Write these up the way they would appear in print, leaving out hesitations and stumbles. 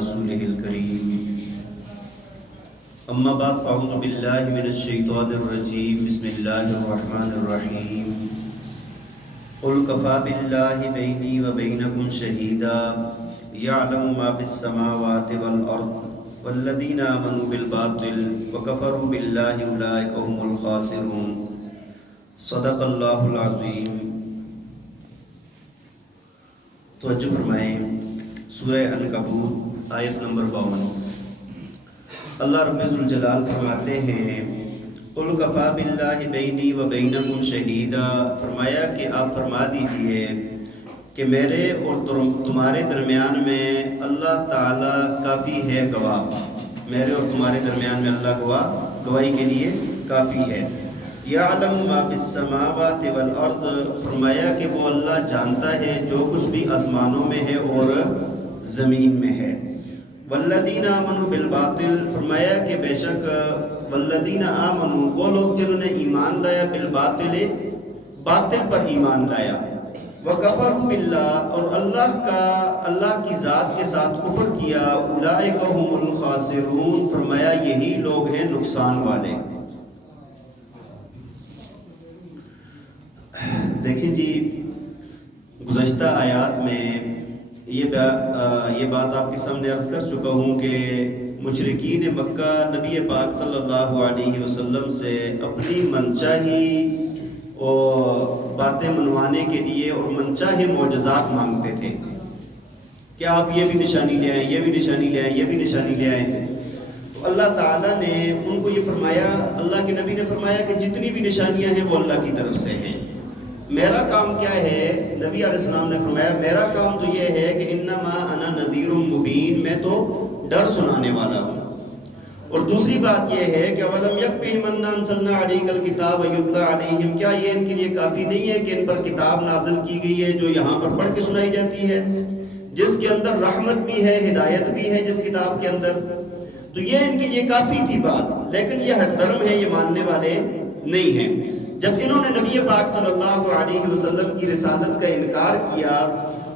رسوله الكريم أما بعد فأعوذ بالله من الشيطان الرجيم بسم الله الرحمن الرحيم قل كفى بالله بيني وبينكم شهيدا يعلم ما في السماوات والأرض والذين آمنوا بالباطل وكفروا بالله أولئك هم الخاسرون صدق اللہ العظیم۔ توجہ فرمائیں، سورہ عنکبوت آیت نمبر 52۔ اللہ رب ذوالجلال فرماتے ہیں قل کفی باللہ بینی و بینکم شہیدا، فرمایا کہ آپ فرما دیجئے کہ میرے اور تمہارے درمیان میں اللہ تعالیٰ کافی ہے گواہ، میرے اور تمہارے درمیان میں اللہ گواہی کے لیے کافی ہے۔ یعلم ما فی السماوات والارض، فرمایا کہ وہ اللہ جانتا ہے جو کچھ بھی آسمانوں میں ہے اور زمین میں ہے۔ والذین آمنوا بالباطل، فرمایا کہ بے شک والذین آمنوا، وہ لوگ جنہوں نے ایمان لایا، بالباطل، باطل پر ایمان لایا، وکفروا باللہ، اور اللہ کی ذات کے ساتھ کفر کیا، اولئک هم الخاسرون، فرمایا یہی لوگ ہیں نقصان والے۔ دیکھیں جی، گزشتہ آیات میں یہ بات آپ کے سامنے عرض کر چکا ہوں کہ مشرکین مکہ نبی پاک صلی اللہ علیہ وسلم سے اپنی منچاہی اور باتیں منوانے کے لیے اور منچاہی معجزات مانگتے تھے کہ آپ یہ بھی نشانی لے آئیں، یہ بھی نشانی لے آئیں، یہ بھی نشانی لے آئیں۔ تو اللہ تعالیٰ نے ان کو یہ فرمایا، اللہ کے نبی نے فرمایا کہ جتنی بھی نشانیاں ہیں وہ اللہ کی طرف سے ہیں۔ میرا کام کیا ہے؟ نبی علیہ السلام نے فرمایا میرا کام تو یہ ہے کہ انما انا نذیر مبین، میں تو ڈر سنانے والا ہوں۔ اور دوسری بات یہ ہے کہ اولم یکفیہم انا انزلنا علیک الکتاب یتلی علیہم، کیا یہ ان کے لیے کافی نہیں ہے کہ ان پر کتاب نازل کی گئی ہے جو یہاں پر پڑھ کے سنائی جاتی ہے، جس کے اندر رحمت بھی ہے، ہدایت بھی ہے جس کتاب کے اندر؟ تو یہ ان کے لیے کافی تھی بات، لیکن یہ ہٹ درم ہے، یہ ماننے والے نہیں ہیں۔ جب انہوں نے نبی پاک صلی اللہ علیہ وسلم کی رسالت کا انکار کیا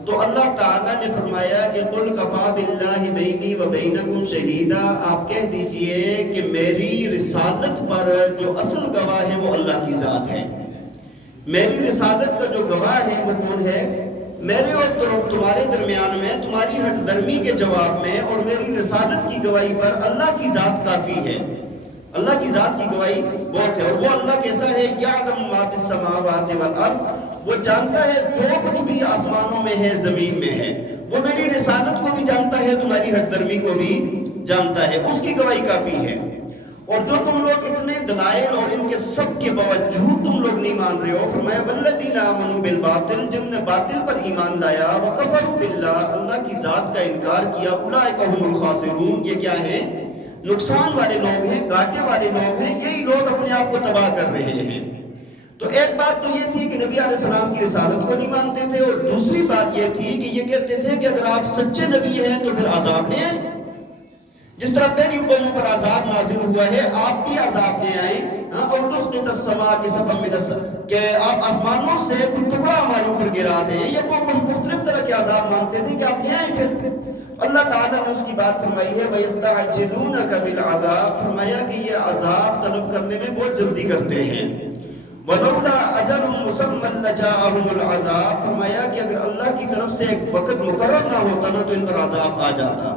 تو اللہ تعالیٰ نے فرمایا کہ قل کفی باللہ بینی و بینکم شہیدا، آپ کہہ دیجئے کہ میری رسالت پر جو اصل گواہ ہے وہ اللہ کی ذات ہے۔ میری رسالت کا جو گواہ ہے وہ کون ہے؟ میرے اور تمہارے درمیان میں تمہاری ہٹ درمی کے جواب میں اور میری رسالت کی گواہی پر اللہ کی ذات کافی ہے۔ اللہ کی ذات کی گواہی بہت ہے۔ اور وہ اللہ کیسا ہے؟ یعلم ما فی السماوات والارض، وہ جانتا ہے جو کچھ بھی آسمانوں میں ہے، زمین میں ہے۔ وہ میری رسالت کو بھی جانتا ہے، تمہاری ہٹ درمی کو بھی جانتا ہے، اس کی گواہی کافی ہے۔ اور جو تم لوگ اتنے دلائل اور ان کے سب کے باوجود تم لوگ نہیں مان رہے ہو، فرمایا والذین آمنوا بالباطل، جن نے باطل پر ایمان لایا، وکفروا باللہ، اللہ کی ذات کا انکار کیا، اولئک هم الخاسرون، یہ کیا ہے؟ نقصان والے لوگ ہیں، گھاٹے والے لوگ ہیں، یہی لوگ اپنے آپ کو تباہ کر رہے ہیں۔ تو ایک بات تو یہ تھی کہ نبی علیہ السلام کی رسالت کو نہیں مانتے تھے، اور دوسری بات یہ تھی کہ یہ کہتے تھے کہ اگر آپ سچے نبی ہیں تو پھر عذاب لے آئیں، جس طرح پہلی قوموں پر عذاب نازل ہوا ہے آپ بھی عذاب لے آئیں، اور تسقط السماء کسفا من السماء، کہ آپ آسمانوں سے کوئی ٹکڑا ہمارے اوپر گرا دیں۔ یہ مختلف طرح کے عذاب مانگتے تھے کہ آپ لے آئیں پھر۔ اللہ تعالیٰ نے اس کی بات فرمائی ہے وَيَسْتَعْجِلُونَكَ بِالْعَذَابِ، فرمایا کہ یہ عذاب طلب کرنے میں بہت جلدی کرتے ہیں۔ وَلَوْلَا أَجَلٌ مُّسَمًّى لَّجَاءَهُمُ الْعَذَابُ، فرمایا کہ اگر اللہ کی طرف سے ایک وقت مقرر نہ ہوتا نا تو ان پر عذاب آ جاتا۔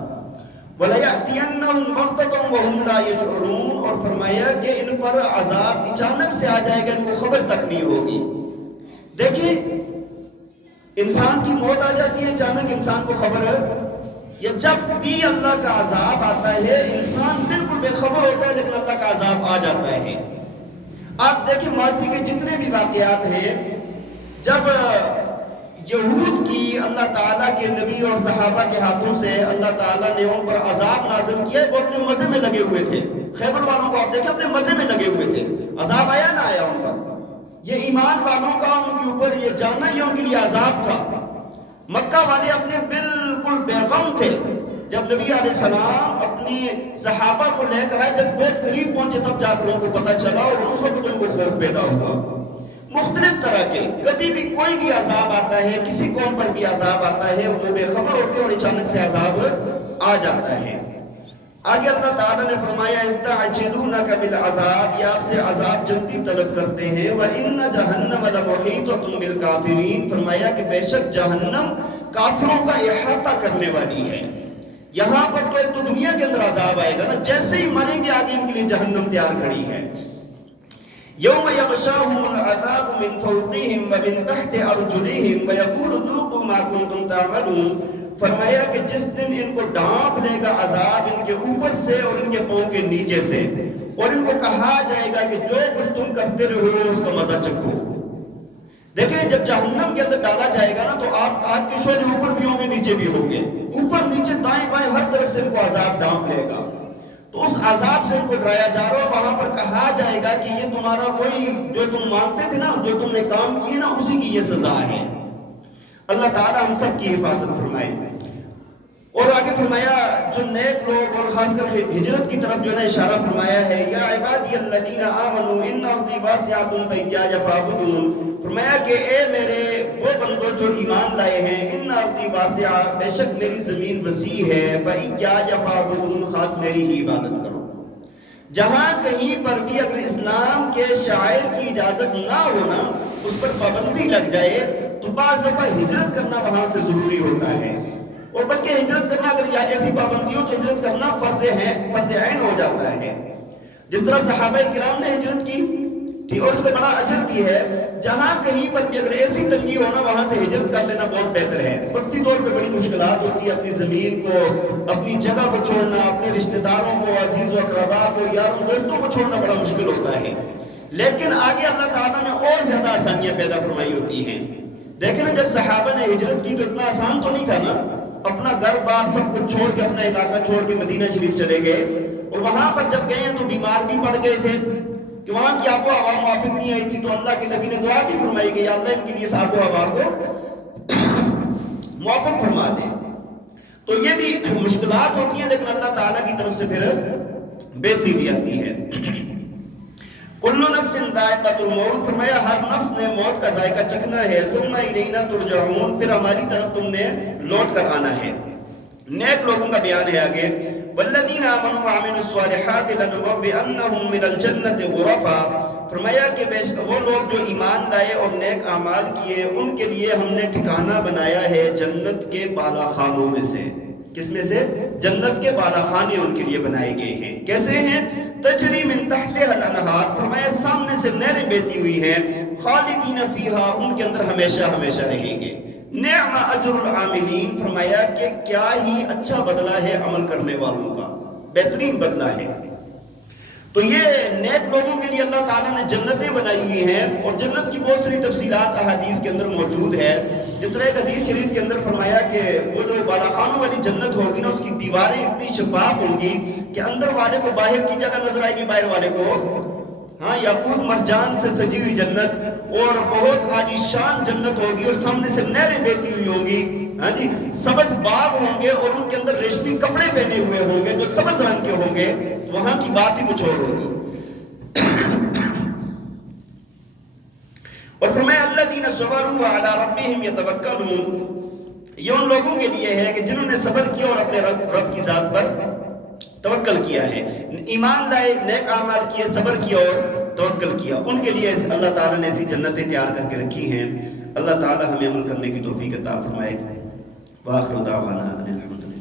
وَلَيَأْتِيَنَّهُمْ بَغْتَةً وَهُمْ لَا يَشْعُرُونَ، اور فرمایا کہ ان پر عذاب اچانک سے آ جائے گا، ان کو خبر تک نہیں ہوگی۔ دیکھیں، انسان کی موت آ جاتی ہے اچانک، انسان کو خبر ہے، یا جب بھی اللہ کا عذاب آتا ہے انسان بالکل بے خبر ہوتا ہے، لیکن اللہ کا عذاب آ جاتا ہے۔ آپ دیکھیں ماضی کے جتنے بھی واقعات ہیں، جب یہود کی اللہ تعالیٰ کے نبی اور صحابہ کے ہاتھوں سے اللہ تعالیٰ نے ان پر عذاب نازل کیا، وہ اپنے مزے میں لگے ہوئے تھے۔ خیبر والوں کو آپ دیکھیں اپنے مزے میں لگے ہوئے تھے، عذاب آیا نہ آیا ان پر۔ یہ ایمان والوں کا ان کے اوپر یہ جانا ہی ان کے لیے عذاب تھا۔ مکہ والے اپنے بالکل بے غم تھے۔ جب نبی علیہ السلام اپنی صحابہ کو لے کر آئے، جب بہت قریب پہنچے تب جا کر ان کو پتہ چلا، اور اس وقت ان کو خوف پیدا ہوا۔ مختلف طرح کے کبھی بھی کوئی بھی عذاب آتا ہے، کسی قوم پر بھی عذاب آتا ہے، وہ بے خبر ہوتے ہیں اور اچانک سے عذاب آ جاتا ہے۔ آگے اللہ تعالیٰ نے فرمایا استعجلونک بالعذاب، یہ آپ سے عذاب جلدی طلب کرتے ہیں، وَإِنَّ جَهَنَّمَ لَمُحِيطَةٌ بِالْكَافِرِينَ، فرمایا کہ بے شک جہنم کافروں کا احاطہ کرنے والی ہے۔ یہاں پر تو ایک تو دنیا کے اندر عذاب آئے گا نا، جیسے ہی مریں گے آگے ان کے لیے جہنم تیار کھڑی ہے۔ یوم یغشاہم العذاب من فوقہم ومن تحت ارجلہم ویقول ذوقوا ما کنتم تعملون، فرمایا کہ جس دن ان کو ڈانپ لے گا عذاب ان کے اوپر سے اور ان کے پاؤں کے نیچے سے، اور ان کو کہا جائے گا کہ جو کچھ تم کرتے رہو اس کا مزہ چکھو۔ دیکھیں جب جہنم کے اندر ڈالا جائے گا نا تو آپ کے شعلے اوپر بھی ہوں گے نیچے بھی ہوں گے، اوپر نیچے دائیں بائیں ہر طرف سے ان کو عذاب ڈانپ لے گا۔ تو اس عذاب سے ان کو ڈرایا جا رہا ہے، وہاں پر کہا جائے گا کہ یہ تمہارا وہی جو تم مانتے تھے نا، جو تم نے کام کیے نا، اسی کی یہ سزا ہے۔ اللہ تعالی ہم سب کی حفاظت فرمائے۔ اور آگے فرمایا جو نیک لوگ اور خاص کر ہجرت کی طرف جو ہے اشارہ فرمایا ہے، یا عبادی الذین آمنوا ان ارضی واسعۃ فایاج فاعبدون، فرمایا کہ اے میرے وہ بندوں جو ایمان لائے ہیں، ان ارضی واسعہ، بے شک میری زمین وسیع ہے، فایاج فاعبدون، خاص میری ہی عبادت کرو۔ جہاں کہیں پر بھی اگر اسلام کے شاعر کی اجازت نہ ہونا، اس پر پابندی لگ جائے تو بعض دفعہ ہجرت کرنا وہاں سے ضروری ہوتا ہے، اور بلکہ ہجرت کرنا اگر ایسی پابندی ہو تو ہجرت کرنا فرض عین ہو جاتا ہے۔ جس طرح صحابہ کرام نے ہجرت کی ٹھیک، اور اس کا بڑا اجر بھی ہے۔ جہاں کہیں پر بھی اگر ایسی تنگی ہونا وہاں سے ہجرت کر لینا بہت بہتر ہے۔ وقتی طور پہ بڑی مشکلات ہوتی ہے، اپنی زمین کو، اپنی جگہ کو چھوڑنا، اپنے رشتہ داروں کو، عزیز و اقربا کو، یاروں دوستوں کو چھوڑنا بڑا مشکل ہوتا ہے، لیکن آگے اللہ تعالیٰ نے اور زیادہ آسانیاں پیدا فرمائی ہوتی ہیں۔ دیکھیں نا جب صحابہ نے ہجرت کی تو اتنا آسان تو نہیں تھا نا، اپنا گھر بار سب کچھ چھوڑ کے، اپنا علاقہ چھوڑ کے مدینہ شریف چلے گئے، اور وہاں پر جب گئے ہیں تو بیمار بھی پڑ گئے تھے کہ وہاں کی آب و ہوا موافق نہیں آئی تھی، تو اللہ کے نبی نے دعا بھی فرمائی کہ یا اللہ ان کے لیے اس آب و ہوا کو موافق فرما دے۔ تو یہ بھی مشکلات ہوتی ہیں، لیکن اللہ تعالیٰ کی طرف سے پھر بہتری بھی آتی ہے۔ کل نفس ذائقۃ الموت، فرمایا ہر نفس نے موت کا ذائقہ چکھنا ہے، ثم الینا ترجعون، پھر ہماری طرف تم نے لوٹ کر آنا ہے۔ نیک لوگوں کا بیان ہے آگے، والذین آمنوا وعملوا الصالحات لنبوئنہم من الجنۃ غرفا، فرمایا کہ وہ لوگ جو ایمان لائے اور نیک اعمال کیے ان کے لیے ہم نے ٹھکانہ بنایا ہے جنت کے بالا خانوں میں سے۔ کس میں سے؟ جنت کے بالا خانے ان کے لیے بنائے گئے ہیں۔ کیسے ہیں؟ تجری من تحتها الانہار، فرمایا سامنے سے نہریں بہتی ہوئی ہیں، خالدین فیہا، ان کے اندر ہمیشہ ہمیشہ رہیں گے۔ نعم اجر العاملین، فرمایا کہ کیا ہی اچھا بدلہ ہے عمل کرنے والوں کا، بہترین بدلہ ہے۔ تو یہ نیک لوگوں کے لیے اللہ تعالیٰ نے جنتیں بنائی ہوئی ہیں، اور جنت کی بہت ساری تفصیلات احادیث کے اندر موجود ہے۔ جس طرح ایک حدیث شریف کے اندر فرمایا کہ وہ جو بالا خانوں والی جنت ہوگی نا، اس کی دیواریں اتنی شفاف ہوں گی کہ اندر والے کو باہر کی جگہ نظر آئے گی، باہر والے کو ہاں یاقوت مرجان سے سجی ہوئی جنت، اور بہت عالی شان جنت ہوگی، اور سامنے سے نہریں بہتی ہوئی ہوں گی، ہاں جی، سبز باغ ہوں گے، اور ان کے اندر ریشمی کپڑے پہنے ہوئے ہوں گے جو سبز رنگ کے ہوں گے، وہاں کی بات ہی کچھ اور ہوگی۔ اور فرمایا الذین صبروا علی ربہم یتوکلون، یہ ان لوگوں کے لیے ہے کہ جنہوں نے صبر کیا اور اپنے رب کی ذات پر توکل کیا ہے، ایمان لائے، نیک اعمال کیے، صبر کیا اور توکل کیا، ان کے لیے اللہ تعالیٰ نے ایسی جنتیں تیار کر کے رکھی ہیں۔ اللہ تعالیٰ ہمیں عمل کرنے کی توفیق عطا فرمائے۔ وآخر دعوانا ان الحمد للہ۔